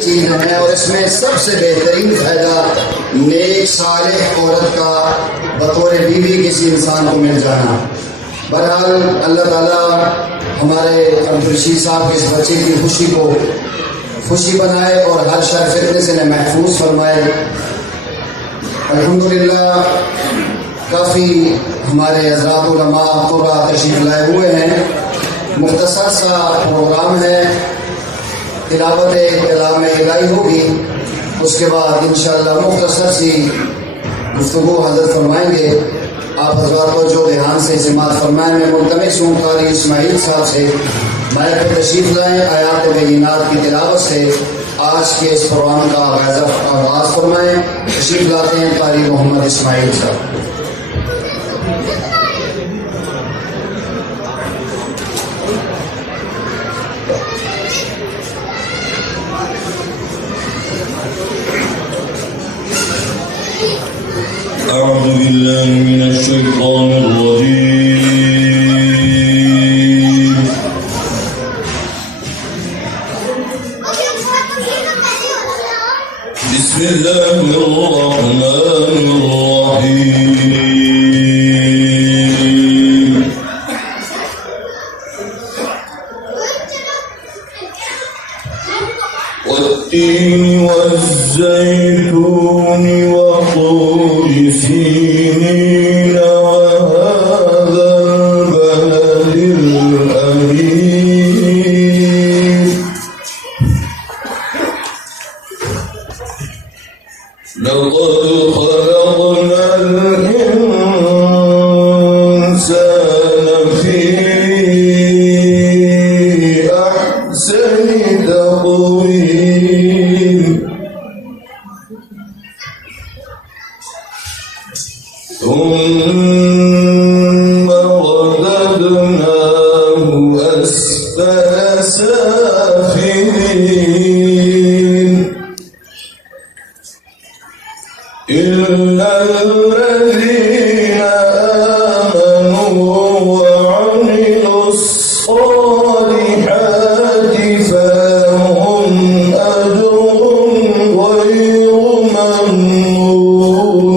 چیز ہے اور اس میں سب سے بہترین فائدہ نیک صالح عورت کا بطور بیوی کسی انسان کو مل جانا۔ بہرحال اللہ تعالیٰ ہمارے عبدالرشید صاحب کے اس بچے کی خوشی کو خوشی بنائے اور ہر شر فتنے سے محفوظ فرمائے۔ الحمدللہ کافی ہمارے حضرات علماء قرآن تشریف لائے ہوئے ہیں۔ مختصر سا پروگرام ہے، تلاوت کلام الہی ہوگی، اس کے بعد انشاءاللہ مختصر سی گفتگو حضرت فرمائیں گے۔ آپ حضرات کو جو دھیان سے سماعت فرمائیں، میں ملتمس ہوں قاری اسماعیل صاحب سے مائک پر تشریف لائیں، آیات بینات کی تلاوت سے آج کے اس پروگرام کا آغاز فرمائیں۔ تشریف لاتے ہیں قاری محمد اسماعیل صاحب۔ أعوذ بالله من الشيطان الرجيم بسم الله الرحمن الرحيم والتين والزيتون وطور سينين وهذا البلد الأمين لقد خلقنا الإنسان في أحسن تقويم ثم رددناه أسفل سافلين إلا الذين آمنوا وعملوا الصالحات فلهم أجر غير ممنون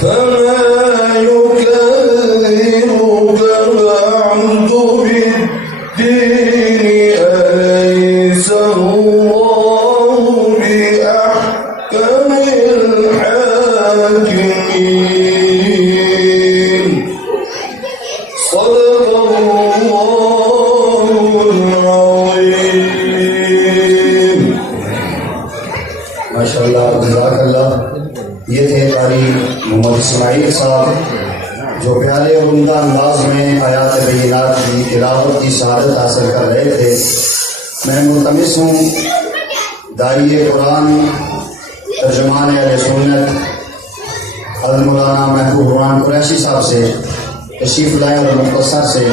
فما يكذبك بعد بالدين أليس الله بأحكم الحاكمين صدق الله العظيم ماشاء اللہ، جزاک اللہ۔ یہ تھے قاری محمد اسماعیل صاحب جو پیارے اور عمدہ انداز میں آیات بینات کی تلاوت کی شہادت حاصل کر رہے تھے۔ میں ملتمس ہوں داعی قرآن ترجمان اہل سنت حضرت مولانا محبوب الرحمان قریشی صاحب سے تشریف لائیں اور مختصر سے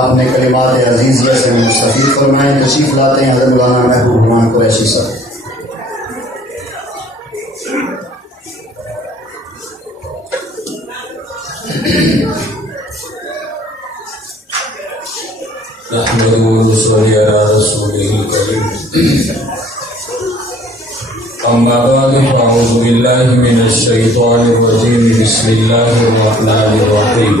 آپ نے کلمات عزیزیہ سے مستفید فرمائیں۔ تشریف لاتے ہیں حضرت مولانا محبوب الرحمان قریشی صاحب۔ نحمده ونصلي على رسوله الكريم أما بعد فأعوذ بالله من الشيطان الرجيم بسم الله الرحمن الرحيم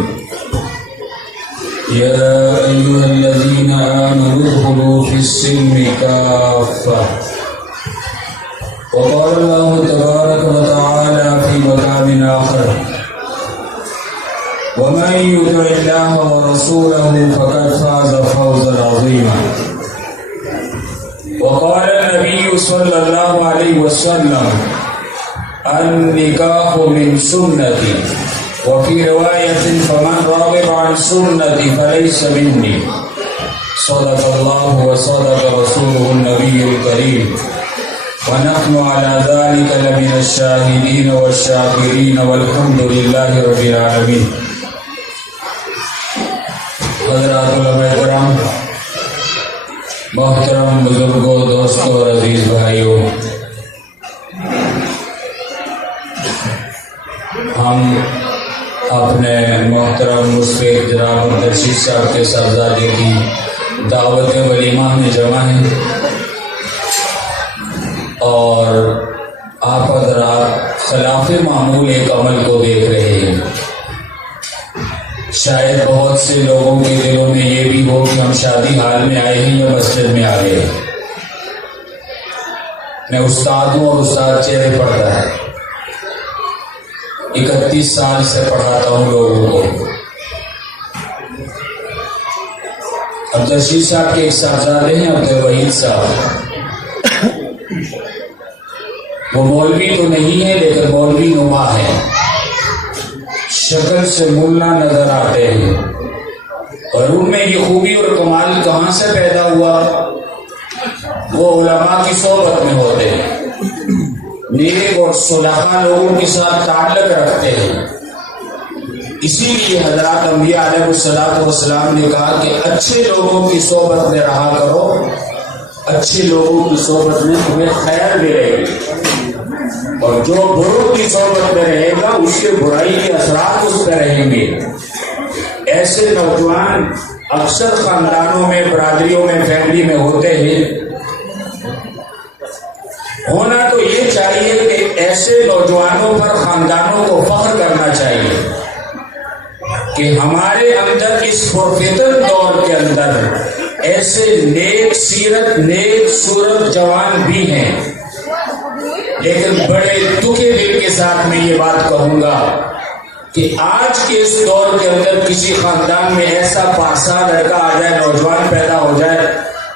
يا أيها الذين آمنوا ادخلوا في السلم كافة وقال الله تبارك وتعالى في مقام آخر ومن يطع الله ورسوله فقد فاز فوزا عظيما وقال النبي صلى الله عليه وسلم النكاح من سنتي وفي رواية فمن راغب عن سنتي فليس مني صدق الله وصدق رسوله النبي الكريم ونحن على ذلك لمن الشاهدين والشاكرين والحمد لله رب العالمين۔ حضرات علماء کرام، محترم بزرگوں، دوستوں اور عزیز بھائیوں، ہم اپنے محترم مشفق جناب عبدالرشید صاحب کے صاحبزادے کی دعوت ولیمہ میں جمع ہیں اور آپ حضرات خلاف معمول ایک عمل کو دیکھ رہے ہیں۔ شاید بہت سے لوگوں کے دلوں میں یہ بھی ہو کہ ہم شادی حال میں آئے ہیں یا مسجد میں آ گئے۔ میں استاد ہوں اور استاد چہرے پڑھتا ہے، 31 سال سے پڑھاتا ہوں لوگوں کو۔ عبدالرشید صاحب کے ایک صاحبزادے ہیں عبدالوحید صاحب، وہ مولوی تو نہیں ہے لیکن مولوی نما ہے، شکل سے ملا نظر آتے ہیں، اور ان میں یہ خوبی اور کمال کہاں سے پیدا ہوا؟ وہ علماء کی صحبت میں ہوتے ہیں، نیک اور صالحہ لوگوں کے ساتھ تعلق رکھتے ہیں۔ اسی لیے حضرات انبیاء علیہ السلام نے کہا کہ اچھے لوگوں کی صحبت میں رہا کرو، اچھے لوگوں کی صحبت میں تمہیں خیر ملے گی، اور جو بروں کی صحبت میں رہے گا اس کے برائی کے اثرات اس پہ رہیں گے۔ ایسے نوجوان اکثر خاندانوں میں، برادریوں میں، فیملی میں ہوتے ہیں۔ ہونا تو یہ چاہیے کہ ایسے نوجوانوں پر خاندانوں کو فخر کرنا چاہیے کہ ہمارے اندر اس پرفتن دور کے اندر ایسے نیک سیرت، نیک صورت جوان بھی ہیں۔ لیکن بڑے دکھے دل کے ساتھ میں یہ بات کہوں گا کہ آج کے اس دور کے اندر کسی خاندان میں ایسا پارسا لڑکا آ جائے، نوجوان پیدا ہو جائے،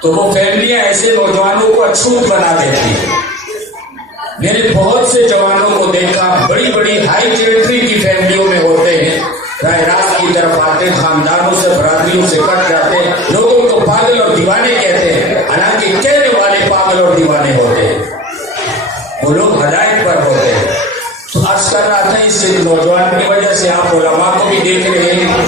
تو وہ فیملیاں ایسے نوجوانوں کو اچھوت بنا دیتی ہیں۔ میں نے بہت سے جوانوں کو دیکھا، بڑی بڑی ہائی ٹیریٹری کی فیملیوں میں ہوتے ہیں، راہ راست کی طرف آتے، خاندانوں سے، برادریوں سے کٹ جاتے، لوگوں کو پاگل اور دیوانے کہتے ہیں، حالانکہ کہنے والے پاگل اور دیوانے ہوتے ہیں، وہ لوگ ہدایت پر ہوتے ہیں۔ تو عرض کر رہا تھا اس نوجوان کی وجہ سے آپ علماء کو بھی دیکھ رہے ہیں،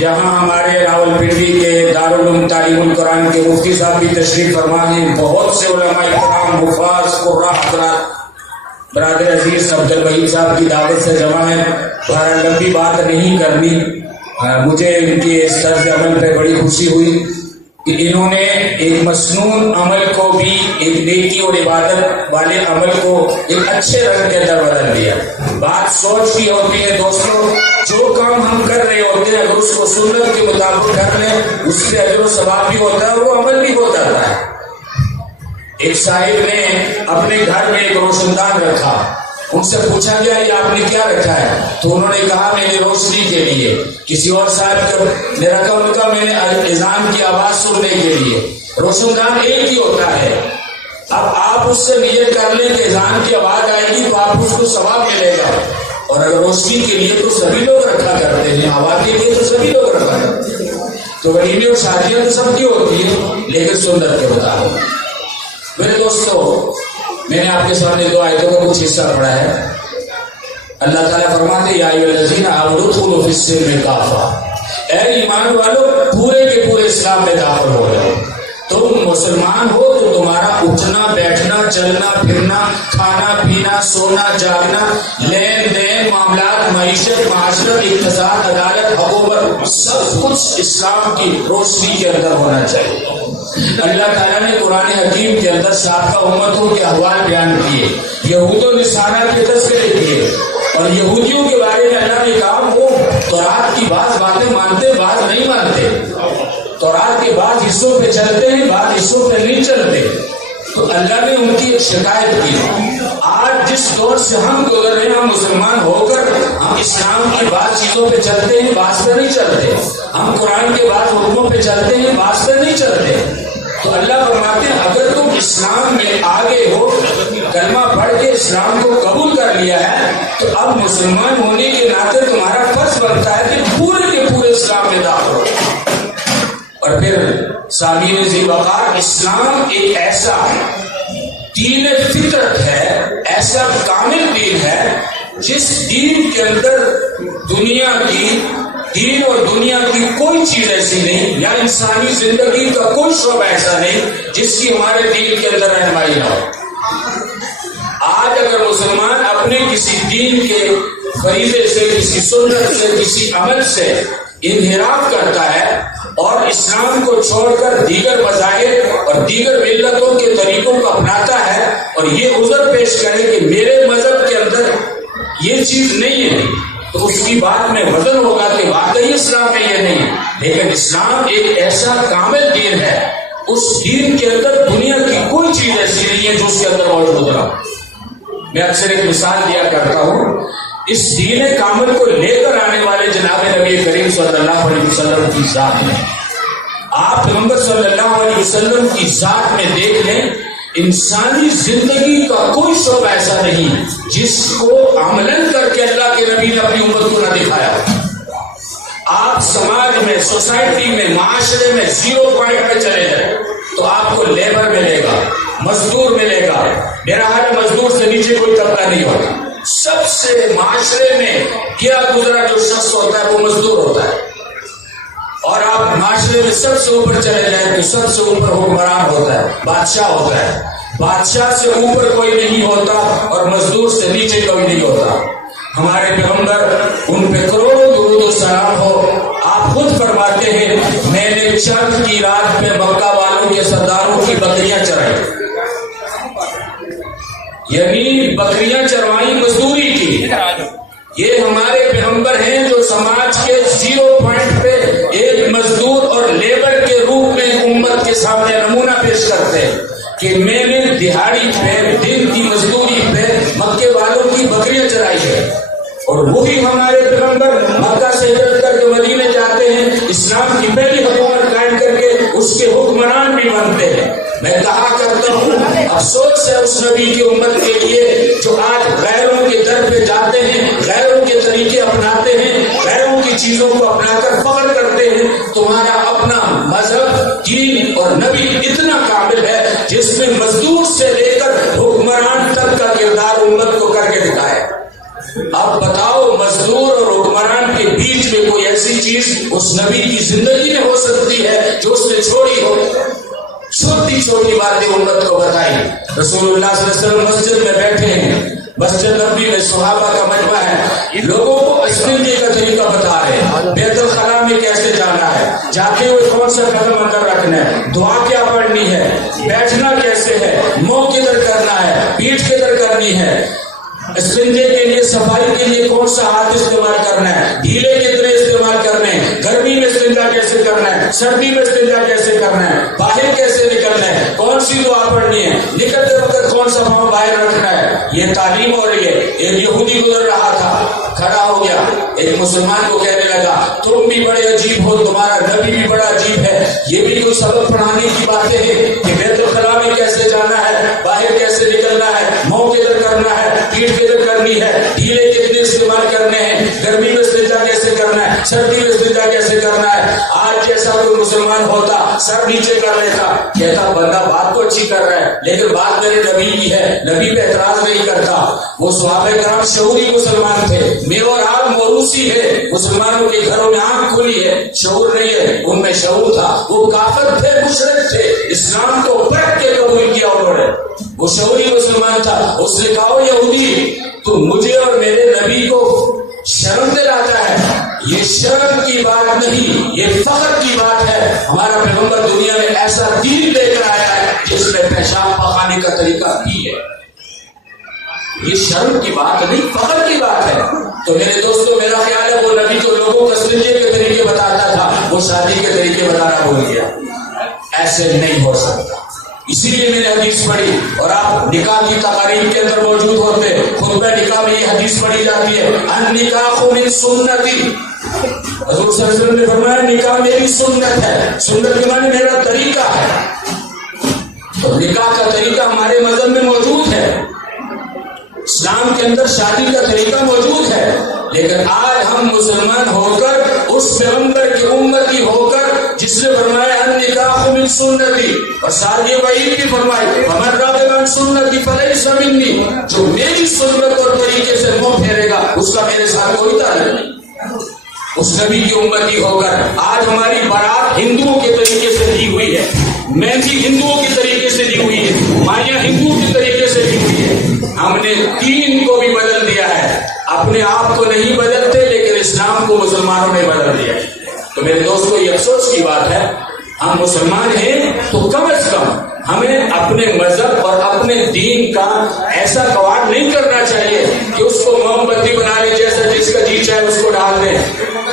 یہاں ہمارے راول پنڈی کے دارالعلوم تعلیم القرآن کے مفتی صاحب بھی تشریف فرما ہیں، بہت سے علماء کرام، حفاظ، قراء حضرات، برادر عزیز عبدالوحید صاحب کی دعوت سے جمع ہے۔ بہرحال لمبی بات نہیں کرنی، مجھے ان کے اس طرز عمل پہ بڑی خوشی ہوئی کہ انہوں نے ایک مسنون عمل کو بھی، ایک نیکی اور عبادت والے عمل کو ایک اچھے رنگ کے اندر بدل دیا۔ بات سوچ کی ہوتی ہے دوستوں، جو کام ہم کر رہے ہوتے ہیں اگر اس کو سنت کے مطابق کر لیں اس سے اجر و ثواب بھی ہوتا ہے اور وہ عمل بھی ہوتا ہے۔ ایک صاحب نے اپنے گھر میں ایک روشن دان رکھا، ان سے پوچھا گیا یہ آپ نے کیا رکھا ہے؟ تو انہوں نے کہا میں نے روشنی کے لیے۔ کسی اور صاحب نے رکھا، ان کا میں نے اذان کی آواز سننے کے لیے۔ روشن دان ایک ہی ہوتا ہے، اب آپ اس سے نیت کر لیں کہ اذان کی آواز آئے گی تو آپ اس کو ثواب ملے گا، اور اگر روشنی کے لیے تو سبھی لوگ رکھا کرتے ہیں، ہوا کے لیے تو سبھی لوگ رکھا کرتے ہیں، تو ولیمے اور شادیاں تو سب کی ہوتی ہیں لیکن سنت کے مطابق۔ میرے دوستو، میں نے آپ کے سامنے 2 آیتوں کا کچھ حصہ پڑھا ہے۔ اللہ تعالیٰ فرماتے ہیں یا ایھا الذین آمنوا ادخلوا فی السلم کافۃ، اے ایمان والو پورے کے پورے اسلام میں داخل ہو جاؤ۔ تم مسلمان ہو تو تمہارا اٹھنا بیٹھنا، چلنا پھرنا، کھانا پینا، سونا جاگنا، لین دین، معاملات، معیشت، معاشرت، اقتصاد، عدالت، حکومت، سب کچھ اسلام کی روشنی کے اندر ہونا چاہیے۔ اللہ تعالیٰ نے قرآن حکیم کے اندر سابقہ امتوں کے احوال بیان کیے، یہود و نصارہ کے تذکرے کیے، اور یہودیوں کے بارے میں اللہ نے کہا وہ تورات کی بعض باتیں مانتے، بعض نہیں مانتے، تورات کے بعض حصوں پہ چلتے ہیں، بعض حصوں پہ نہیں چلتے۔ تو اللہ نے ان کی ایک شکایت کی۔ آج جس دور سے ہم گزر رہے ہیں، ہم مسلمان ہو کر ہم اسلام کی بعض چیزوں پہ چلتے ہیں، بعض پہ نہیں چلتے، ہم قرآن کے بعض حکموں پہ چلتے ہیں، بعض پہ نہیں چلتے۔ تو اللہ فرماتے ہیں اگر تم اسلام میں آگے ہو، کلمہ پڑھ کے اسلام کو قبول کر لیا ہے، تو اب مسلمان ہونے کے ناطے تمہارا فرض بنتا ہے کہ پورے کے پورے اسلام میں داخل ہو۔ اور پھر سامعین ذی وقار، اسلام ایک ایسا دین فطرت ہے، ایسا کامل دین ہے جس دین کے اندر دنیا کی دین اور دنیا کی کوئی چیز ایسی نہیں، یا انسانی زندگی کا کوئی شعبہ ایسا نہیں جس کی ہمارے دین کے اندر رہنمائی نہ ہو۔ آج اگر مسلمان اپنے کسی دین کے فریضے سے، کسی سنت سے، کسی عمل سے انحراف کرتا ہے اور اسلام کو چھوڑ کر دیگر مذاہب اور دیگر ملتوں کے طریقوں کو اپناتا ہے اور یہ عذر پیش کرے کہ میرے مذہب کے اندر یہ چیز نہیں ہے، تو اس کی بات میں وزن ہوگا کہ واقعی اسلام میں یہ نہیں ہے۔ لیکن اسلام ایک ایسا کامل دین ہے، اس دین کے اندر دنیا کی کوئی چیز ایسی نہیں ہے جو اس کے اندر موجود نہ ہو۔ میں اکثر ایک مثال دیا کرتا ہوں، اس دین کامل کو لے کر آنے والے جناب نبی کریم صلی اللہ علیہ وسلم کی ذات میں، آپ پیغمبر صلی اللہ علیہ وسلم کی ذات میں دیکھ لیں، انسانی زندگی کا کوئی شعبہ ایسا نہیں جس کو عملاً کر کے اللہ کے نبی نے اپنی امت کو نہ دکھایا۔ آپ سماج میں، سوسائٹی میں، معاشرے میں 0 پوائنٹ پہ چلے جائیں تو آپ کو لیبر ملے گا، مزدور ملے گا۔ میرا حال مزدور سے نیچے کوئی طبقہ نہیں ہوتا، سب سے معاشرے میں گرا گزرا جو شخص ہوتا ہے وہ مزدور ہوتا ہے، اور آپ معاشرے میں سب سے اوپر چلے جائیں تو سب سے اوپر حکمران ہوتا ہے، بادشاہ ہوتا ہے۔ بادشاہ سے اوپر کوئی نہیں ہوتا اور مزدور سے نیچے کوئی نہیں ہوتا۔ ہمارے پیغمبر، ان پہ کروڑوں درود و سلام ہو، آپ خود فرماتے ہیں میں نے چند کی رات میں مکہ والوں کے سرداروں کی بکریاں چرائی، یعنی بکریاں چروائی مزدوری کی۔ یہ ہمارے پیغمبر ہیں جو سماج کے 0 پوائنٹ پہ ایک مزدور اور لیبر کے روپ میں امت کے سامنے نمونہ پیش کرتے ہیں کہ میں نے دہاڑی پہ، دن کی مزدوری پہ مکے والوں کی بکریاں چرائی ہے۔ اور وہی ہمارے پیغمبر مکہ سے ہجرت کر کے مدینے جاتے ہیں، اسلام کی پہلی حکومت قائم کر کے اس کے حکمران بھی بنتے ہیں۔ میں کہا کرتا ہوں افسوس ہے اس نبی کی امت کے لیے جو آج غیروں کے در پہ جاتے ہیں، غیروں کے طریقے اپناتے ہیں، غیروں کی چیزوں کو اپنا کر فخر کرتے ہیں۔ تمہارا اپنا مذہب، دین اور نبی اتنا کامل ہے جس میں مزدور سے لے کر حکمران تک کا کردار امت کو کر کے دکھائے۔ اب بتاؤ مزدور اور حکمران کے بیچ میں کوئی ایسی چیز اس نبی کی زندگی میں ہو سکتی ہے جو اس نے چھوڑی ہو؟ چھوٹی چھوٹی باتیں امت کو بتائی۔ رسول اللہ صلی اللہ علیہ وسلم مسجد میں بیٹھے ہیں، مسجد نبی میں صحابہ کا مجمع ہے، لوگوں کو استنجے کا طریقہ بتا رہے ہیں، بیت الخلاء میں کیسے جانا ہے، جاتے ہوئے کون سا قدم اندر رکھنا ہے، دعا کیا پڑھنی ہے، بیٹھنا کیسے ہے، منہ کدھر کرنا ہے، پیٹھ کدھر کرنی ہے، استنجے کے لیے، صفائی کے لیے کون سا ہاتھ استعمال کرنا ہے، ڈھیلے کتنے استعمال کرنے ہیں، گرمی میں استنجا کیسے کرنا ہے، سردی میں استنجا کیسے کرنا ہے، باہر کیسے نکلنا ہے، کون سی دعا پڑھنی ہے، نکلتے وقت کون سا پاؤں باہر رکھنا ہے۔ یہ تعلیم ہو رہی ہے۔ ایک یہودی گزر رہا تھا، کھڑا ہو گیا، ایک مسلمان کو کہنے لگا تم بھی بڑے عجیب ہو، تمہارا نبی بھی بڑا عجیب ہے، یہ بھی کوئی سبق پڑھانے کی باتیں ہیں کہ بیت الخلاء میں کیسے جانا ہے، باہر کیسے نکلنا ہے، منہ کدھر کرنا ہے، پیٹھ کدھر کرنی ہے، ڈھیلے کتنے استعمال کرنے ہیں، گرمی میں استنجا کیسے کرنا ہے، سردی میں استنجا کیسے کرنا ہے۔ آج جیسا کوئی مسلمان ہوتا سر نیچے کر لیتا، کہتا بندہ بات تو اچھی کر رہا ہے لیکن بات میرے نبی کی ہے، نبی پہ اعتراض نہیں کرتا۔ وہ صحابہ کرام شعوری مسلمان تھے، میں اور آپ موروثی ہے، مسلمانوں کے گھروں میں آنکھ کھلی ہے، شعور نہیں ہے، ان میں شعور تھا۔ وہ کافر تھے، مشرک تھے، اسلام کو پرکھ کے قبول کیا انہوں نے۔ وہ شعوری مسلمان تھا، اس نے کہا یہودی تو مجھے اور میرے نبی کو شرم دلاتا ہے، یہ شرم کی بات نہیں، یہ فخر کی بات ہے۔ ہمارا پیغمبر دنیا میں ایسا دین لے کر آیا ہے جس میں پیشاب پخانے کا طریقہ بھی ہے۔ یہ شرم کی بات نہیں، فخر کی بات ہے۔ تو میرے دوستوں، میرا خیال ہے وہ نبی جو لوگوں کو استنجے کے طریقے بتاتا تھا وہ شادی کے طریقے بتانا بھول گیا۔ ایسے نہیں ہو سکتا۔ اسی لیے میں نے حدیث پڑھی، اور آپ نکاح کی تقاریب کے اندر موجود ہوتے، خطبہ نکاح میں یہ حدیث پڑھی جاتی ہے، النکاح من سنتی۔ حضور صلی اللہ علیہ وسلم نے فرمایا نکاح میری سنت ہے، سنت کے معنی میرا طریقہ ہے۔ تو نکاح کا طریقہ ہمارے مذہب میں موجود ہے، اسلام کے اندر شادی کا طریقہ موجود ہے، لیکن آج ہم مسلمان ہو کر اس پیغمبر کی امتی ہو کر جس نے فرمایا النکاح من سنتی، اور ساتھ یہ وعید بھی فرمائی ومن راغب عن سنتی فلیس منی، جو میری سنت اور طریقے سے منہ پھیرے گا اس کا میرے ساتھ کوئی تعلق نہیں۔ اس نبی کی امتی ہو کر آج ہماری بارات ہندوؤں کے طریقے سے دی ہوئی ہے، مہندی ہندوؤں کے طریقے سے دی ہوئی ہے، مائیاں ہندوؤں کے طریقے سے دی ہوئی ہے۔ ہم نے دین کو بھی بدل دیا ہے، اپنے آپ کو نہیں بدلتے لیکن اسلام کو مسلمانوں نے بدل دیا ہے۔ تو تو میرے دوستو یہ افسوس کی بات ہے، ہم مسلمان ہیں تو کم از کم ہمیں اپنے مذہب اور اپنے دین کا ایسا کواڑ نہیں کرنا چاہیے کہ اس کو موم بتی بنا لیں، جیسا جس کا جی چاہے اس کو ڈال دیں۔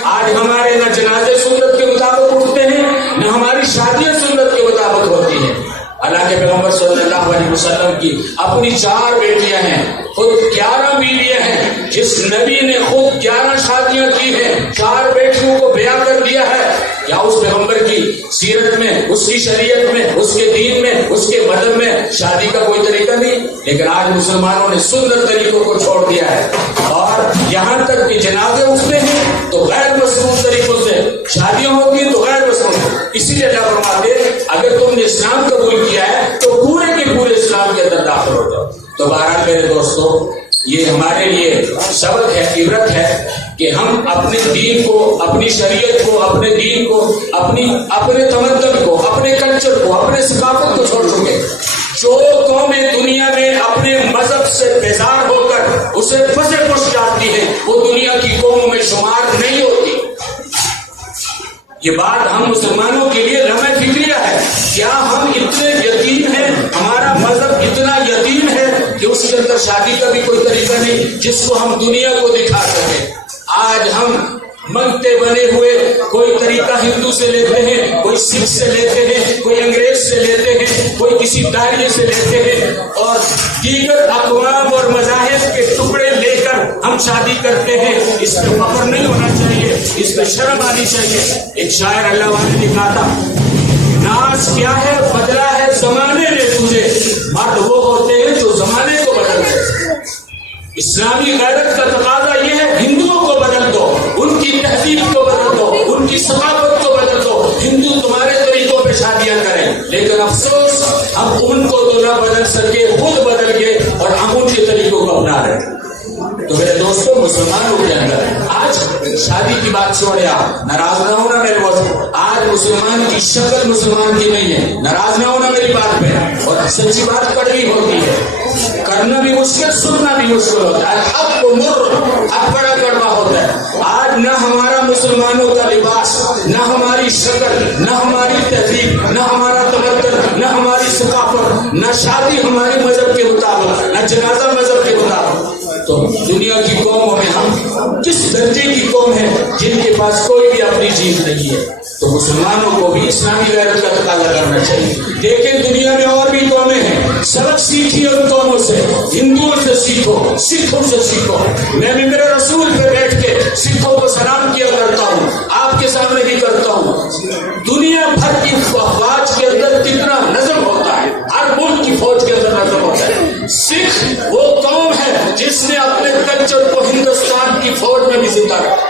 آج ہمارے نہ جنازے سنت کے مطابق اٹھتے ہیں، نہ ہماری شادیاں سنت کے مطابق ہوتی ہیں۔ اللہ کے پیغمبر صلی اللہ علیہ وسلم کی اپنی 4 بیٹیاں ہیں، خود 11 بیویاں ہیں، جس نبی نے خود 11 شادیاں کی ہیں، 4 بیٹیوں کو بیاہ کر دیا ہے۔ یا اس پیغمبر کی سیرت میں، اس کی شریعت میں، اس کے دین میں، اس کے مذہب میں شادی کا کوئی طریقہ نہیں؟ لیکن آج مسلمانوں نے سنت طریقوں کو چھوڑ دیا ہے، اور یہاں تک کہ جنازے اٹھتے ہیں تو غیر مسنون طریقوں سے، شادیاں ہوتی ہیں تو غیر مسنون۔ اسی لیے اللہ فرماتے ہیں اگر تم نے اسلام قبول کیا ہے تو پورے کے پورے اسلام کے اندر داخل ہو جاؤ۔ تو بہرحال میرے دوستو، یہ ہمارے لیے سبق ہے، عبرت ہے کہ ہم اپنے دین کو، اپنی شریعت کو، اپنے دین کو، اپنے تمدن کو، اپنے کلچر کو، اپنے ثقافت کو چھوڑ چکے۔ جو قومیں دنیا میں اپنے مذہب سے بیزار ہو کر اسے پسے پش جاتی ہیں، وہ دنیا کی قوموں میں شمار نہیں ہوتی۔ یہ بات ہم مسلمانوں کے لیے لمحہ فکریہ ہے۔ کیا ہم اتنے یتیم ہیں، ہمارا مذہب اتنا یتیم ہے کہ اس کے اندر شادی کا بھی کوئی طریقہ نہیں جس کو ہم دنیا کو دکھا سکیں؟ آج ہم منگتے بنے ہوئے کوئی طریقہ ہندو سے لیتے ہیں، کوئی سکھ سے لیتے ہیں، کوئی انگریز سے لیتے ہیں، کوئی کسی داریے سے لیتے ہیں، اور دیگر اقوام اور مذاہب کے ٹکڑے لے کر ہم شادی کرتے ہیں۔ اس پہ فخر نہیں ہونا چاہیے، اس پہ شرم آنی چاہیے۔ ایک شاعر اللہ والے نے کہا تھا، ناز کیا ہے بدلا ہے زمانے نے تجھے، مرد وہ ہوتے ہیں جو زمانے کو بدلتے ہیں۔ اسلامی غیرت کا تقاضا یہ ہے، ہندوؤں کو بدل دو، ان کی تہذیب کو بدل دو، ان کی ثقافت کو بدل دو، ہندو تمہارے طریقوں پہ شادیاں کریں۔ لیکن افسوس ہم ان کو تو نہ بدل سکے، خود بدل گئے اور ہم ان کے طریقوں کو اپنا رہے ہیں۔ تو میرے دوستوں، مسلمانوں کے اندر آج شادی کی بات چھوڑے، آپ ناراض نہ ہونا میرے دوست، آج مسلمان کی شکل مسلمان کی نہیں ہے، ناراض نہ ہونا میری بات پہ، اور سچی بات کڑوی ہوتی ہے، کرنا بھی مشکل، سننا بھی مشکل ہوتا ہے، حق کو مر، حق بڑا کڑوا ہوتا ہے۔ آج نہ ہمارا مسلمانوں کا لباس، نہ ہماری شکل، نہ ہماری تہذیب، نہ ہمارا تمدن، نہ ہماری ثقافت، نہ شادی ہمارے مذہب کے مطابق، نہ جنازہ مذہب کے مطابق۔ تو دنیا کی قوموں میں ہم کس درجے کی قوم ہے جن کے پاس کوئی بھی اپنی چیز نہیں ہے؟ تو مسلمانوں کو بھی اسلامی غیرت کا تقاضا کرنا چاہیے۔ دیکھیں دنیا میں اور بھی قومیں ہیں، سبق سیکھیے ان قوموں سے، ہندوؤں سے سیکھو، سکھوں سے سیکھو۔ میں بھی میرے رسول پہ بیٹھ کے سکھوں کو سلام کیا کرتا ہوں، آپ کے سامنے بھی کرتا ہوں۔ دنیا بھر کی افواج کے اندر کتنا نظم ہوتا ہے، ہر ملک کی فوج کے اندر نظم ہوتا ہے۔ سکھ وہ قوم ہے جس نے اپنے کلچر کو ہندوستان کی فوج میں بھی زندہ رکھا۔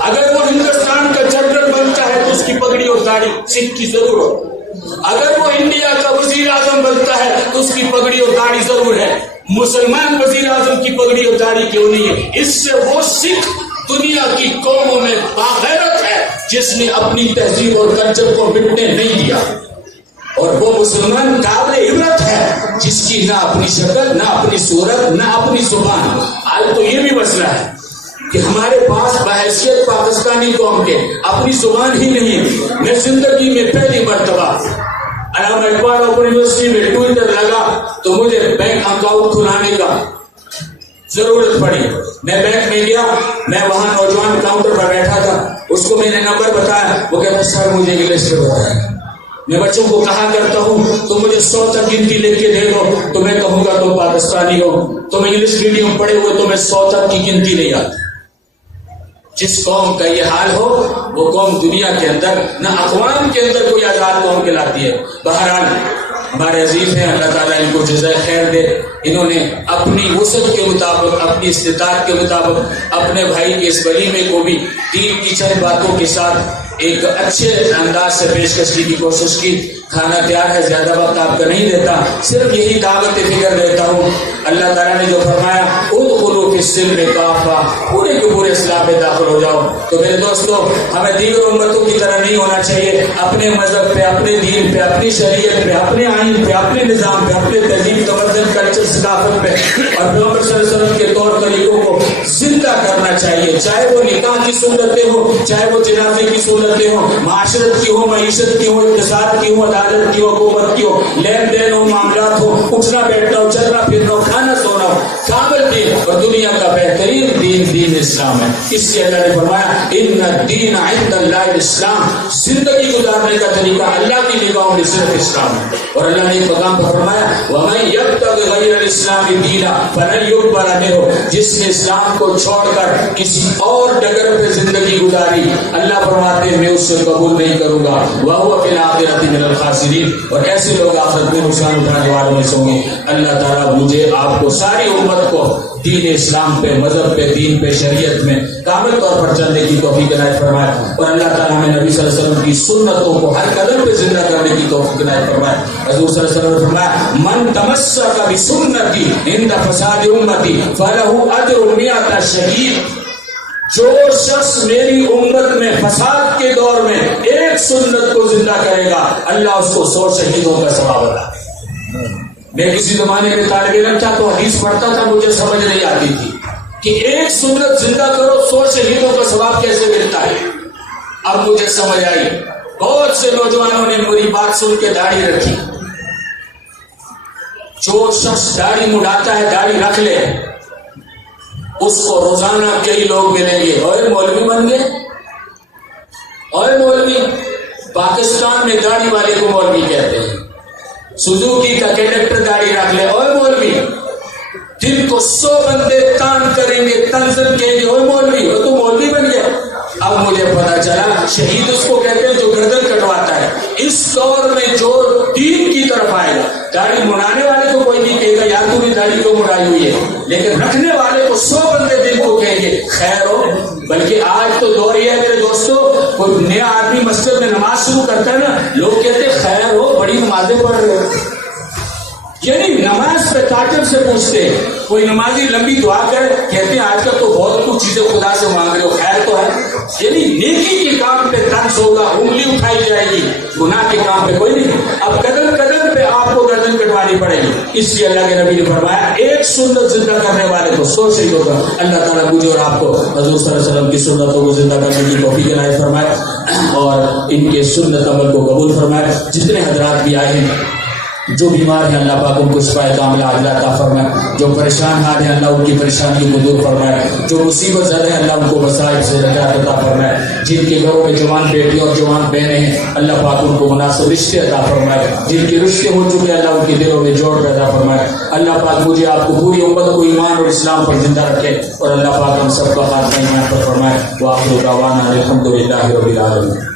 اگر وہ ہندوستان کا جنرل بنتا ہے تو اس کی پگڑی اور داڑھی سکھ کی ضرور ہو، اگر وہ انڈیا کا وزیر اعظم بنتا ہے تو اس کی پگڑی اور داڑھی ضرور ہے۔ مسلمان وزیر اعظم کی پگڑی اور داڑھی کیوں نہیں ہے؟ اس سے وہ سکھ دنیا کی قوموں میں باغیرت ہے جس نے اپنی تہذیب اور کلچر کو مٹنے نہیں دیا، اور وہ مسلمان قابل عبرت ہے جس کی نہ اپنی شکل، نہ اپنی صورت، نہ اپنی زبان۔ آج تو یہ بھی مسئلہ ہے کہ ہمارے پاس بحیثیت پاکستانی قوم کے اپنی زبان ہی نہیں ہے۔ میں زندگی میں پہلی مرتبہ علامہ اقبال اوپن یونیورسٹی میں ٹویٹر لگا تو مجھے بینک اکاؤنٹ کھلانے کا ضرورت پڑی۔ میں بینک میں گیا، میں وہاں نوجوان کاؤنٹر پر بیٹھا تھا، اس کو میں نے نمبر بتایا، وہ کہتا سر مجھے انگلش میں بتایا۔ میں بچوں کو کہا کرتا ہوں تو مجھے 100 تک گنتی لکھ کے دے دو تو میں کہوں گا تم پاکستانی ہو، تم انگلش میڈیم پڑھے ہوئے تو میں 100 تک کی گنتی نہیں آتی۔ جس قوم کا یہ حال ہو وہ قوم دنیا کے اندر نہ اقوام کے اندر کوئی آزاد قوم کہلاتی ہے۔ بہرحال ہمارے عزیز ہیں، اللہ تعالیٰ ان کو جزائے خیر دے، انہوں نے اپنی وسعت کے مطابق، اپنی استطاعت کے مطابق اپنے بھائی کے اس ولیمے کو بھی دین کی چند باتوں کے ساتھ ایک اچھے انداز سے پیشکش کی کوشش کی۔ کھانا تیار ہے، زیادہ وقت آپ کا نہیں دیتا، صرف یہی دعوت فکر دیتا ہوں۔ اللہ تعالیٰ نے جو فرمایا ادخلوا فی السلم کافہ، پورے کے پورے اسلام میں داخل ہو جاؤ۔ تو میرے دوستو، ہمیں دیگر امتوں کی طرح نہیں ہونا چاہیے، اپنے مذہب پہ، اپنے دین پہ، اپنی شریعت پہ، اپنے آئین پہ، اپنے نظام پہ، اپنے تہذیب، تمدن، کلچر، ثقافت پہ اور پیغمبر صلی اللہ علیہ وسلم کے طور طریقوں کو زندہ کرنا چاہیے، چاہے وہ نکاح کی سنتیں ہو، چاہے وہ جنازے کی سنتیں ہو، معاشرت کی ہو، معیشت کی ہو، اقتصاد کی ہو، عدالت کی ہو، حکومت کی ہو، لین دین ہو، معاملات ہو، اٹھنا بیٹھنا ہو، چلنا پھرنا ہو، کھانا سونا ہو، کامل دین اور دنیا کا بہترین دین دین اسلام ہے۔ اس لیے اللہ نے فرمایا ان الدین عند اللہ الاسلام، زندگی گزارنے کا طریقہ اللہ کی نگاہوں میں صرف اسلام ہے۔ اور اللہ نے ایک مقام پر فرمایا وَمَن يَبْتَغِ غَيْرَ الْإِسْلَامِ دِينًا فَلَن يُقْبَلَ مِنْهُ، جس نے اسلام کو چھوڑ کر کسی اور ڈگر پہ زندگی گزاری، اللہ فرماتے ہیں میں اس سے قبول نہیں کروں گا، وَهُوَ فِي الْآخِرَةِ مِنَ الْخَاسِرِينَ، اور ایسے لوگ آخرت میں نقصان اٹھانے والوں میں سے ہوں گے۔ اللہ تعالیٰ مجھے آپ کو ساری امت کو دین اسلام پہ، مذہب پہ، دین پہ، شریعت میں کامل طور پر چلنے کی توفیق عنایت فرمائے، اور اللہ تعالیٰ ہمیں نبی صلی اللہ علیہ وسلم کی سنتوں کو ہر قدم پہ زندہ کرنے کی توفیق عنایت فرمائے۔ حضور صلی اللہ علیہ وسلم نے فرمایا من تمسک بسنتی عند فساد امتی فلہ اجر 100 شہید، جو شخص میری امت میں فساد کے دور میں ایک سنت کو زندہ کرے گا اللہ اس کو 100 شہیدوں کا ثواب عطا۔ میں کسی زمانے میں طالب علم تھا تو حدیث پڑھتا تھا، مجھے سمجھ نہیں آتی تھی کہ ایک سنت زندہ کرو 100 شہیدوں کا ثواب کیسے ملتا ہے۔ اب مجھے سمجھ آئی، بہت سے نوجوانوں نے میری بات سن کے داڑھی رکھی۔ جو شخص داڑھی مڈاتا ہے، داڑھی رکھ لے، اس کو روزانہ کئی لوگ ملیں گے، اور مولوی بن گئے، اور مولوی، پاکستان میں داڑھی والے کو مولوی کہتے ہیں، سوزوکی کا کنڈکٹر داڑھی رکھ لے اور مولوی، دن کو 100 بندے تان کریں گے، تنزل کہیں گے اور مولوی، اور تو مولوی بن گیا۔ اب مجھے پتا چلا شہید اس کو کہتے ہیں جو گردن کٹواتا ہے۔ اس دور میں جو دین کی طرف آئے گا، داڑھی مڑانے والے کو کوئی نہیں کہے گا یار تو بھی داڑھی کیوں مڑائی ہوئی ہے، لیکن رکھنے والے کو 100 بندے دن کو کہیں گے خیر ہو۔ بلکہ آج تو دور یہ ہے میرے دوستو، کوئی نیا آدمی مسجد میں نماز شروع کرتا ہے نا، لوگ کہتے ہیں خیر ہو، بڑی نمازیں پڑھ رہے ہو، یعنی نماز پہ تعجب سے پوچھتے ہیں۔ کوئی نمازی لمبی دعا کرے کہتے ہیں آج کل تو بہت کچھ چیزیں خدا سے مانگ رہے ہو، خیر تو ہے۔ یعنی نیکی کے کام پہ طنز ہوگا، انگلی اٹھائی جائے گی، گناہ کے کام پہ کوئی نہیں۔ اب قدم قدم پہ آپ کو گردن کٹوانی پڑے گی۔ اس لیے اللہ کے نبی نے فرمایا ایک سنت زندہ کرنے والے کو 100 شہید ہوگا۔ اللہ تعالیٰ مجھے اور آپ کو حضور صلی اللہ علیہ وسلم کی سنتوں کو زندہ کرنے کی توفیق عنایت فرمائے اور ان کے سنت عمل کو قبول فرمائے۔ جتنے حضرات بھی آئے ہیں، جو بیمار ہیں اللہ پاک ان کو شفا کاملہ عاجلہ عطا فرمائے، جو پریشان حال ہیں اللہ ان کی پریشانیوں کو دور فرمائے، جو مصیبت زدہ ہیں اللہ ان کو مصائب سے نجات عطا فرمائے، جن کے گھروں میں جوان بیٹی اور جوان بہنیں ہیں اللہ پاک ان کو مناسب رشتے عطا فرمائے، جن کے رشتے ہو چکے اللہ ان کے دلوں میں جوڑ پیدا فرمائے۔ اللہ پاک مجھے آپ کو پوری امت کو ایمان اور اسلام پر زندہ رکھے اور اللہ پاک ہم سب کا خاتمہ ایمان پر فرمائے۔ وآخر دعوانا الحمدللہ رب العالمین۔